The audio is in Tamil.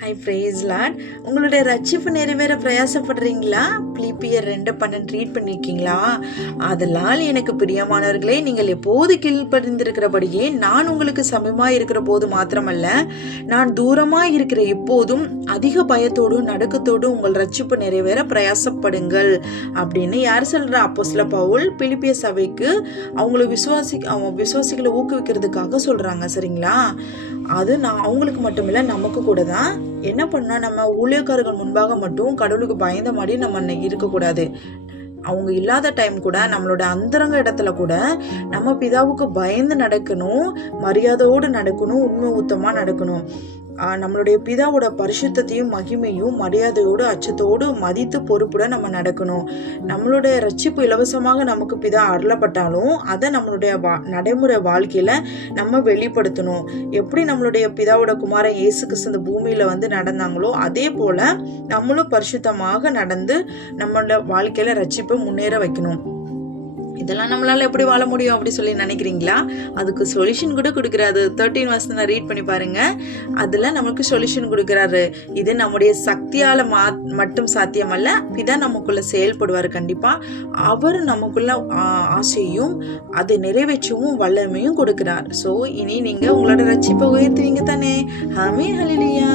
High price Lord. உங்களுடைய ரட்சிப்பு நிறைவேற பிரயாசப்படுறீங்களா? பிலிப்பியர் 2:12 ரீட் பண்ணியிருக்கீங்களா? அதனால் எனக்கு பிரியமானவர்களே, நீங்கள் எப்போது கீழ்ப்படிந்திருக்கிறபடியே நான் உங்களுக்கு சமயமாய் இருக்கிற போது மாத்திரமல்ல, நான் தூரமாய் இருக்கிற எப்போதும் அதிக பயத்தோடும் நடுக்கத்தோடும் உங்கள் ரட்சிப்பு நிறைவேற பிரயாசப்படுங்கள் அப்படின்னு யார் சொல்ற? அப்போஸ்தலர் பவுல் பிலிப்பிய சபைக்கு அவங்களை விசுவாசிகளை ஊக்குவிக்கிறதுக்காக சொல்றாங்க. சரிங்களா? அது நான் அவங்களுக்கு மட்டும் இல்லை, நமக்கு கூட தான். என்ன பண்ணால் நம்ம ஊழியக்காரர்கள் முன்பாக மட்டும் கடவுளுக்கு பயந்த மாதிரி நம்ம இருக்கக்கூடாது. அவங்க இல்லாத டைம் கூட நம்மளோட அந்தரங்க இடத்துல கூட நம்ம பிதாவுக்கு பயந்து நடக்கணும், மரியாதையோடு நடக்கணும், உண்மை ஊத்தமாக நடக்கணும். நம்மளுடைய பிதாவோட பரிசுத்தையும் மகிமையும் மரியாதையோடு அச்சத்தோடு மதித்து பொறுப்புடன் நம்ம நடக்கணும். நம்மளுடைய ரட்சிப்பு இலவசமாக நமக்கு பிதா அருளப்பட்டாலும் அதை நம்மளுடைய நடைமுறை வாழ்க்கையில நம்ம வெளிப்படுத்தணும். எப்படி நம்மளுடைய பிதாவோட குமாரன் இயேசு கிறிஸ்து இந்த பூமியில நடந்தாங்களோ அதே போல நம்மளும் பரிசுத்தமாக நடந்து நம்மளோட வாழ்க்கையில ரட்சிப்பை முன்னேற வைக்கணும். இதெல்லாம் நம்மளால எப்படி வாழ முடியும் அப்படி சொல்லி நினைக்கிறீங்களா? அதுக்கு சொல்யூஷன் கூட கொடுக்குறாரு. 13 வருஷம் ரீட் பண்ணி பாருங்க. அதுல நமக்கு சொல்யூஷன் கொடுக்குறாரு. இது நம்முடைய சக்தியால மட்டும் சாத்தியம் அல்ல, பிதா நமக்குள்ள செயல்படுவார். கண்டிப்பா அவர் நமக்குள்ள ஆசையும் அதை நிறைவேற்றவும் வல்லமையும் கொடுக்கிறார். ஸோ இனி நீங்க உங்களோட ரட்சிப்பை உயர்த்துவீங்க தானே? ஆமென், ஹல்லேலூயா.